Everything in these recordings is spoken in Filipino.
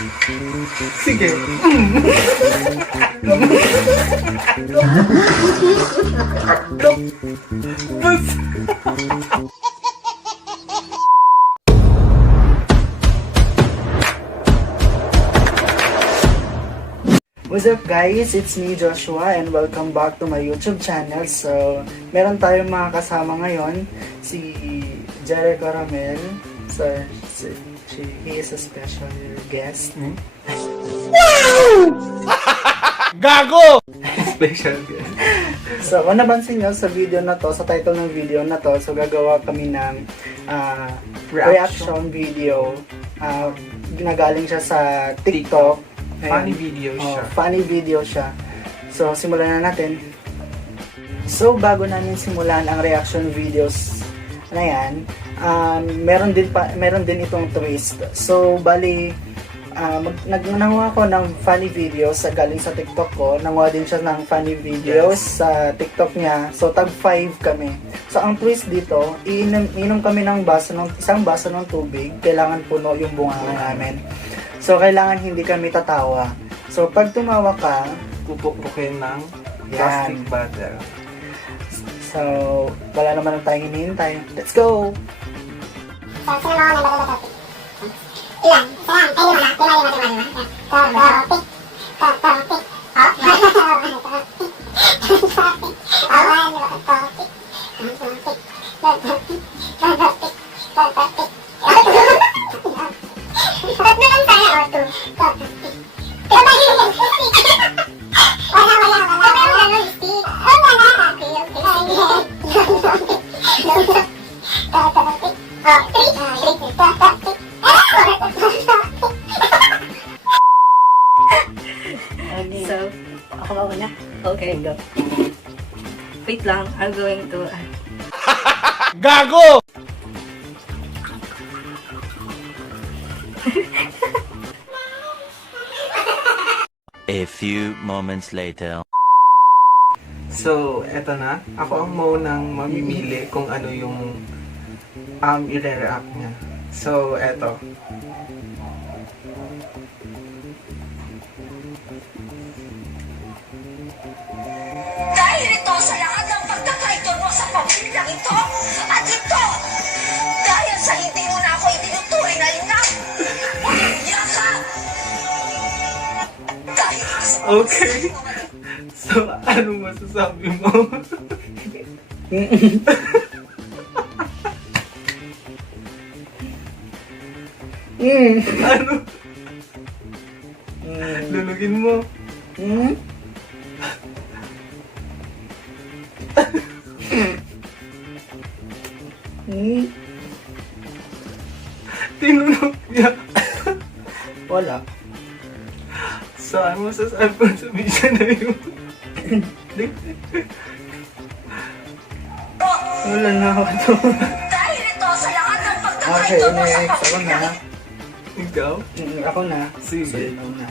Sige. What's up guys? It's me Joshua and welcome back to my YouTube channel. So, meron tayong mga kasama ngayon, si Jerry Caramel. So, he is a special guest. Wow! Gago! Special guest. So, kung nabansin nyo sa video na to, sa title ng video na to, so gagawa kami ng reaction video. Ginagaling siya sa TikTok. Funny video siya. Funny video siya. So, simulan na natin. So, bago namin simulan ang reaction videos na yan, meron din itong twist. So, bali, nanguha ko ng funny videos galing sa TikTok ko. Nanguha din siya ng funny videos sa TikTok niya. So, tag 5 kami. So, ang twist dito, iinom kami ng isang baso ng tubig. Kailangan puno yung bunganga namin. So, kailangan hindi kami tatawa. So, pag tumawa ka, Pupukpukin ng plastic bottle. So, wala naman ang tayong hinihintay. Let's go! So, sino mo nga nang ilan? Lima. Topic. Tatlo lang tayo or two? Wala. Meron ganun, stick. Wala. Okay. So, ako ba na? Okay, go. Wait lang, I'm going to... Gago! A few moments later. So, eto na. Ako ang maunang mamimili kung ano yung i-react niya. So, eto. Dahil ito sa lahat ng pagkakaitor mo sa pamilyang ito at ito, dahil sa hindi mo na ako itinuturing na ina, umiiyak ka. Dahil ito sa Okay. So, ano masasabi mo? Ano? Lulugin mo. Tinulog niya. Wala. So, ano masasabi mo sa bisa na yun? Wala na ako to. dahil ito sa lahat ng Okay, pagkakaitor mo sa next. Ako na. pamilyang Ikaw? Ako na. Sige. So, ikaw na.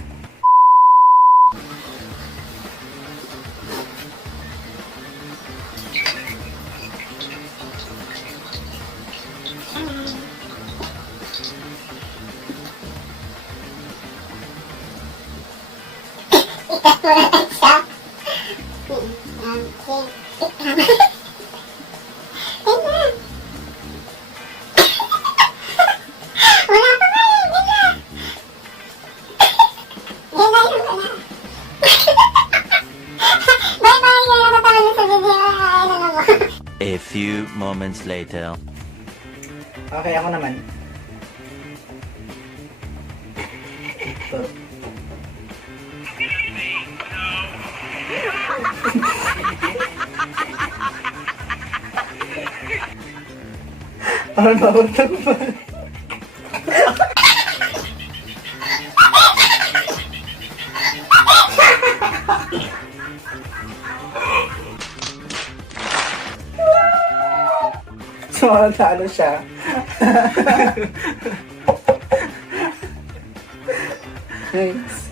A few moments later. Okay, ako naman. Ito. Ano ba? So, ano siya? Thanks.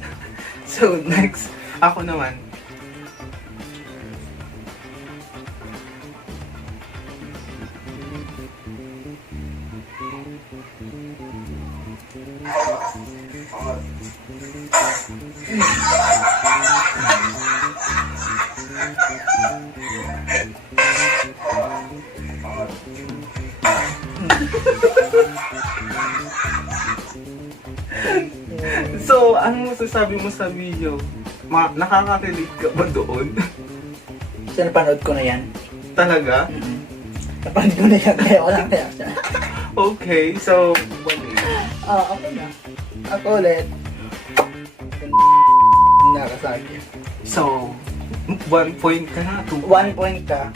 So, next. Ako naman. So, ano masasabi mo sa video? Nakaka-relate ka ba doon? So, napanood ko na yan. Talaga? Napanood ko na yan, kaya walang reaction. Okay, so... Ako na. Ako ulit. Nakasagi. So, 1 point ka na, 2 1 point ka.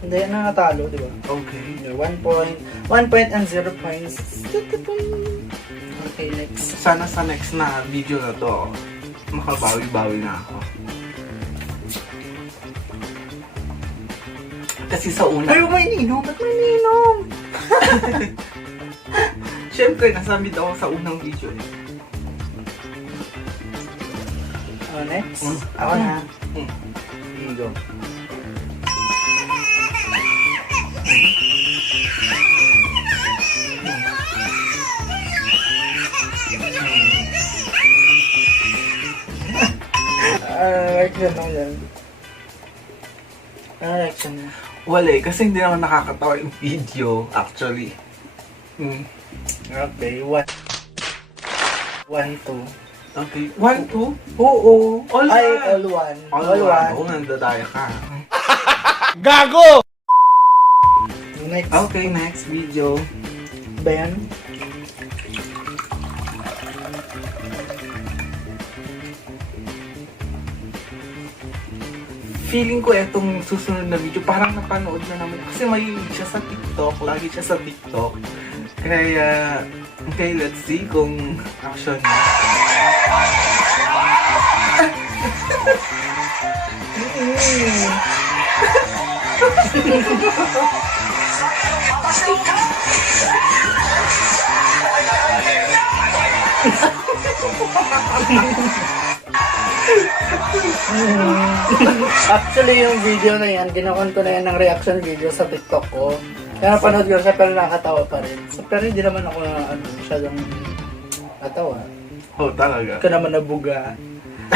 Hindi na natalo, di ba? Okay. 1 point. 1 point and 0 points. Okay, next. Sana sa next na video na to, makabawi-bawi na ako. Kasi sa una... Pero may ninom! Ba't may ninom? Siyempre, nasamid ako sa unang video eh. Next. Ako na. Here you go. Reaction lang yan. Reaction na. Wala eh, kasi hindi naman nakakatawa yung video, actually. Okay, 1, 2. Okay, 1, 2? Oo. All Ay, one. all 1. All one. Oo, nandadaya ka. Next. Okay, next video. Ba yan? Feeling ko etong susunod na video, parang napanood na naman. Kasi mahilig siya sa TikTok. Lagi siya sa TikTok. Kaya, okay, let's see kung action niya. Actually, yung video na yan, ginawan ko na yan ng reaction video sa TikTok ko. Kaya napanood ko siya, pero nakakatawa pa rin. So, pero hindi naman ako na, masyadong katawa. Oh, talaga. Hindi ka naman nabuga.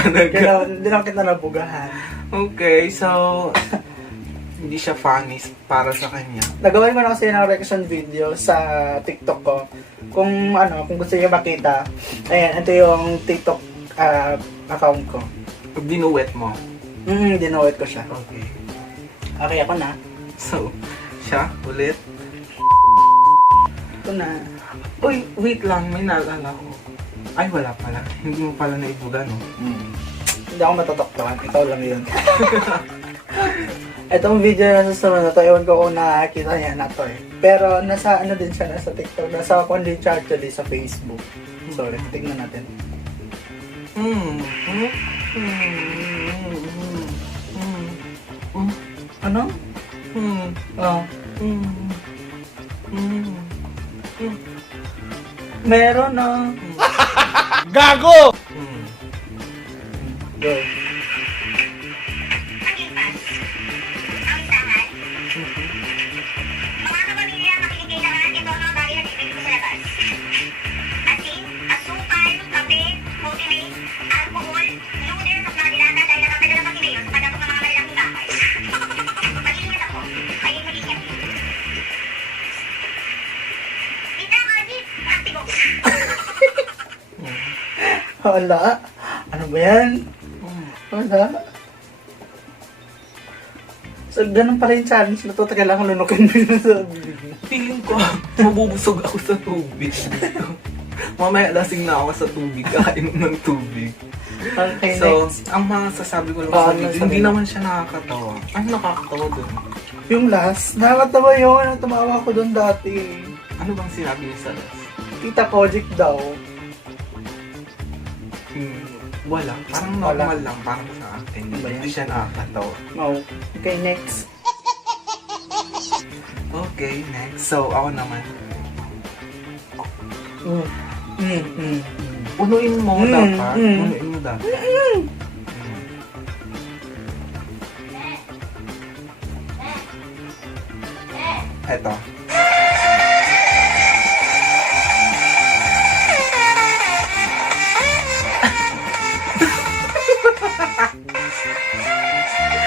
Kaya hindi naman kita nabugahan. Okay, so, hindi siya funny para sa kanya. Nagawa ko na kasi ng reaction video sa TikTok ko. Kung kung gusto niyo makita, ayan, ito yung TikTok account ko. Dinuwet mo. Dinawit ko siya. Okay. Okay, ako na. So, siya, ulit. Ito na. Uy, wait lang, may naalala ko. Ay, wala pala. Hindi mo pala naibuga, no? Hindi ako matotoktokan. Ikaw lang yun. Itong video na susunod na to, ewan ko kung nakakita niya na to eh. Pero nasa din siya, nasa TikTok. Nasa ako din siya actually sa Facebook. Sorry, tignan natin. Ano? Oh. Meron na. Gago! Go. Mga kapamilya, makikailangan ito ang mga bagay na bibili ko sa labas. Asin, asukal, kape, multimate, alcohol, noodles at mga dilata dahil nakatagal ang pagkilayo sa pagdatok ng mga malalaking bahay. Mag-iingat ako, kayo mag-iingat. Tita, Margie, aktibo. Wala. Ano ba yan? Wala. So, ganun pala yung challenge na to. Tagal lang lunukin mo yun sa bibig mo. Feeling ko, mabubusog ako sa tubig. Mamaya lasing na ako sa tubig, kakain ng tubig. Okay, So, next. ang masasabi ko lang sa ano video, sabi hindi mo? naman siya nakakatawa. Ano nakakatawa doon? Yung last, nakakatawa yun. Tumawa ko doon dati. Ano bang sinabi niya sa last? Tita Kojic daw. Wala. Parang Wala. normal lang, parang sa akin. Ba yan? Hindi siya nakakatawa. Oh. Okay, next. Okay, next. So, ako naman. Punuin mo dapat. Punuin mo dapat. Eto.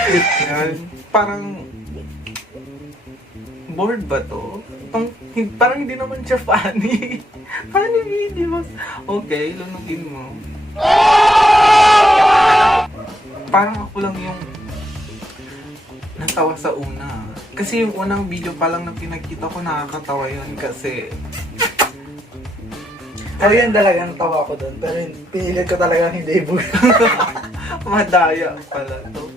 Yan. Parang bored ba to? Parang hindi naman siya funny. Funny videos. Okay, lunugin mo. Parang ako lang yung natawa sa una. Kasi yung unang video pa lang na pinakita ko, nakakatawa yun kasi Pero yun talagang tawa ko doon. Pero pinilit ko talaga hindi ibuhin. madaya pala to.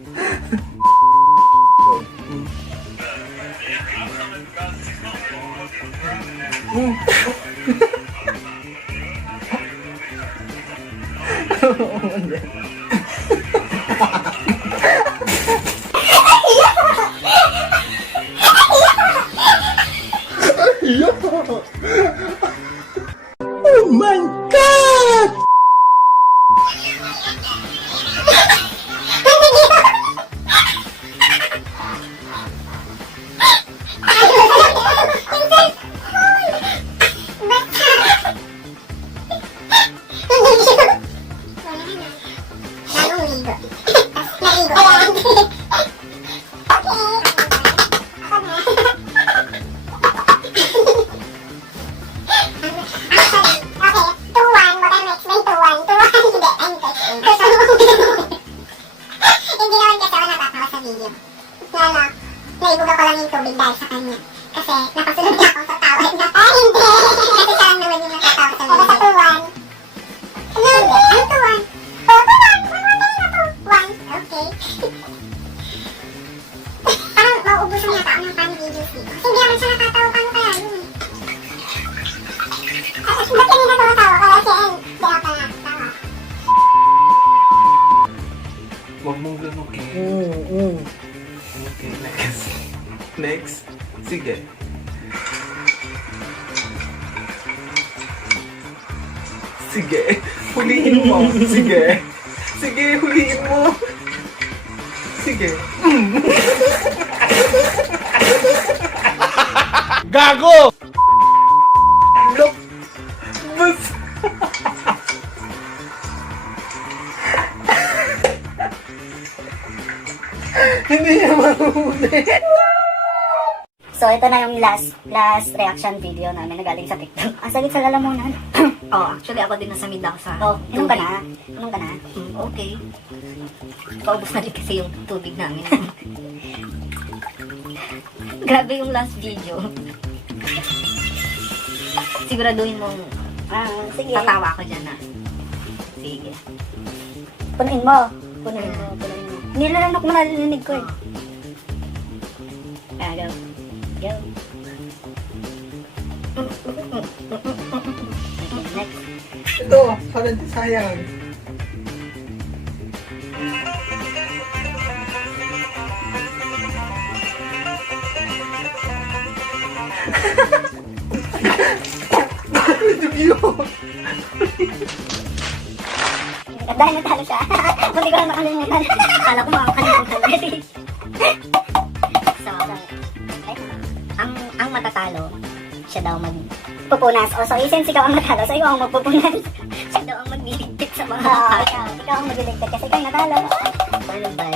Naibuga ko lang yung tubig dahil sa kanya. Kasi nakasunod niya ako sa tawa na, hindi! Kasi siya lang naman yung natatawa sa video. Sa tuwan. Hindi, ano tuwan? Oh, tuwan! Tuwan na to. Tuwan. Okay. Parang mauubusan yata ako ng funny videos dito. Kasi hindi naman siya nakatawa. Paano kaya yun? Ba't kanina tumatawa? Kaya siya, hindi ako pala tawa. Huwag mong lunugin. Okay, next. Next. Sige. Sige. Huliin mo. Sige. Sige, huliin mo. Sige. Gago! Look. Bus. Hindi niya mahuli. So, ito na yung last reaction video namin na galing sa TikTok. Ang sagit sa lalamunan. Oh, actually ako din nasa mid ako sa Oh, inom ka tubig. na. Inom ka na. Okay. Paubos na rin kasi yung tubig namin. Grabe yung last video. Siguraduhin mong Sige. tatawa ako dyan na. Sige. Punuin mo. Punuin mo. Nilalanok mo narinig ko eh. Go. Go. Okay, next. Ito, parang sayang. At dahil natalo siya, hindi ko lang makalimutan. Akala ko makakalimutan already. So, ang matatalo, siya daw magpupunas. O, so, since ikaw ang natalo, so ikaw ang magpupunas. Siya daw ang magliligpit sa mga ikaw ang magliligpit kasi ikaw yung natalo. Paano ba?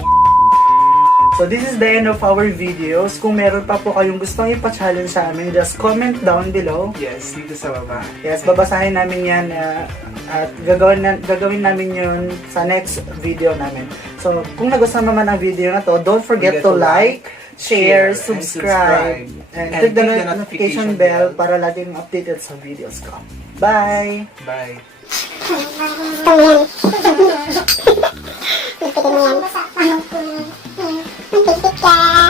So this is the end of our videos. Kung meron pa po kayong gustong ipa-challenge sa amin, just comment down below. Yes, dito sa baba. Yes, babasahin namin yan at gagawin namin yun sa next video namin. So, kung nagustuhan naman ang video na to, don't forget to like, share, subscribe, and click the notification bell para laging updated sa videos ko. Bye! Bye. Pipigil mo yan. Pipigil ka.